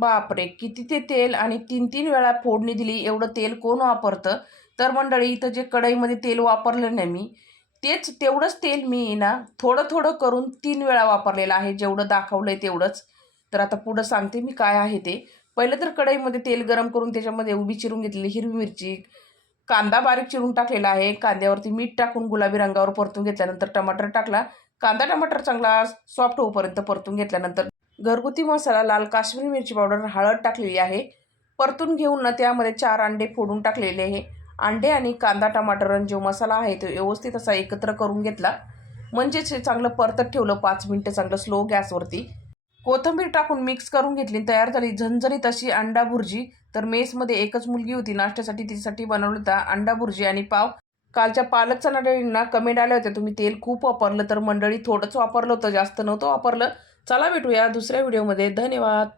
बापरे! किती ते तेल आणि 3-3 वेळा फोडणी दिली, एवढं तेल कोण वापरतं? तर मंडळी इथं जे कढईमध्ये तेल वापरलं ना मी, तेवढंच तेल मी आहे ना, थोडं-थोडं करून 3 वेळा वापरलेलं आहे, जेवढं दाखवलंय तेवढंच. तर आता पुढं सांगते मी काय आहे ते. पहिलं तर कढईमध्ये तेल गरम करून त्याच्यामध्ये उभी चिरून घेतलेली हिरवी मिरची, कांदा बारीक चिरून टाकलेला आहे. कांद्यावरती मीठ टाकून गुलाबी रंगावर परतून घेतल्यानंतर टमाटर टाकला. कांदा टमाटर चांगला सॉफ्ट होईपर्यंत परतून घेतल्यानंतर घरगुती मसाला, लाल काश्मीरी मिरची पावडर, हळद टाकलेली आहे. परतून घेऊन ना त्यामध्ये 4 अंडे फोडून टाकलेले आहे. अंडे आणि कांदा, टमाटर आणि जो मसाला आहे तो व्यवस्थित असा एकत्र करून घेतला. म्हणजेच हे चांगलं परतत ठेवलं 5 मिनिटं चांगलं स्लो गॅसवरती. कोथिंबीर टाकून मिक्स करून घेतली. तयार झाली झणझणीत अशी अंडा भुर्जी. तर मेसमध्ये एकच मुलगी होती नाश्त्यासाठी, तिच्यासाठी बनवलं होतं अंडा भुर्जी आणि पाव. कालच्या पालक चणाडाळींना कमेंट आल्या होत्या, तुम्ही तेल खूप वापरलं. तर मंडळी थोडंच वापरलं होतं, जास्त नव्हतं वापरलं. चला भेटूया दुसऱ्या व्हिडिओमध्ये. धन्यवाद.